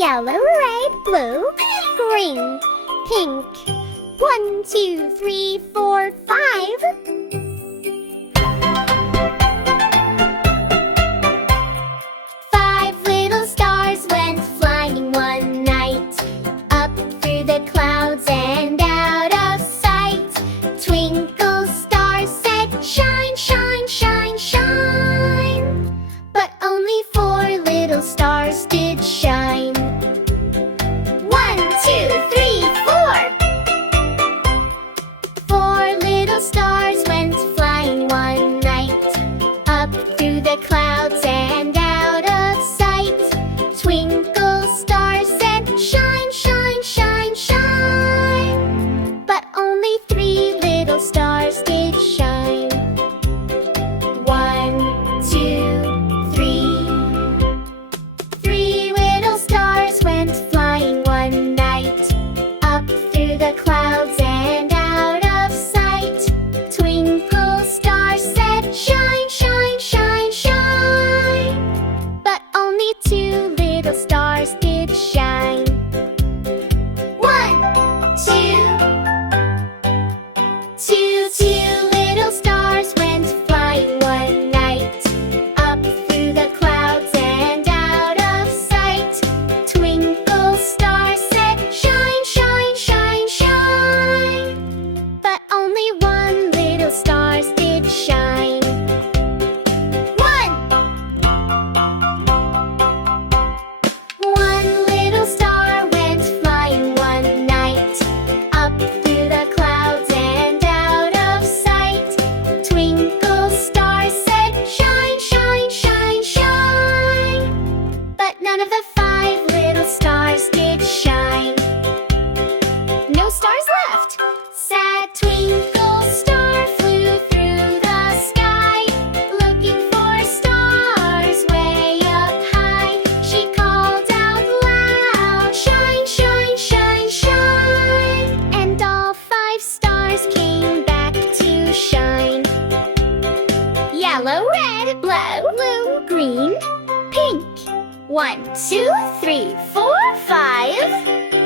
Yellow, red, blue, green, pink. 1, 2, 3, 4, 5. 5 little stars went flying one night, up through the clouds and out of sight. Twinkle, stars said, shine, shine, shine, shine. But only 4 little stars did shine. 1, 2, 3, 4. 4 little stars went flying one night, up through the clouds and out of sight. Twinkle, stars said, shine, shine, shine, shine. But only 3 little stars did shine. 1, 2, 3. 3 little stars went flying one night, up through the clouds and out of sight. Twinkle, stars said, shine, shine, shine, shine. But only 2 little stars did shine. 1, 2. 2 little stars went flying one night, up through the clouds and out of sight. Twinkle, star said, shine, shine, shine, shine. But only 1 little star did shine. 1 little star went flying one night, up through the clouds and out of sight. Twinkle, star said, shine, shine, shine, shine. But none of the 5 little stars did shine. No stars left. Sad Twinkle star flew through the sky, looking for stars way up high. She called out loud, shine, shine, shine, shine. And all 5 stars came back to shine. Yellow, red, blue, green, pink. 1, 2, 3, 4, 5.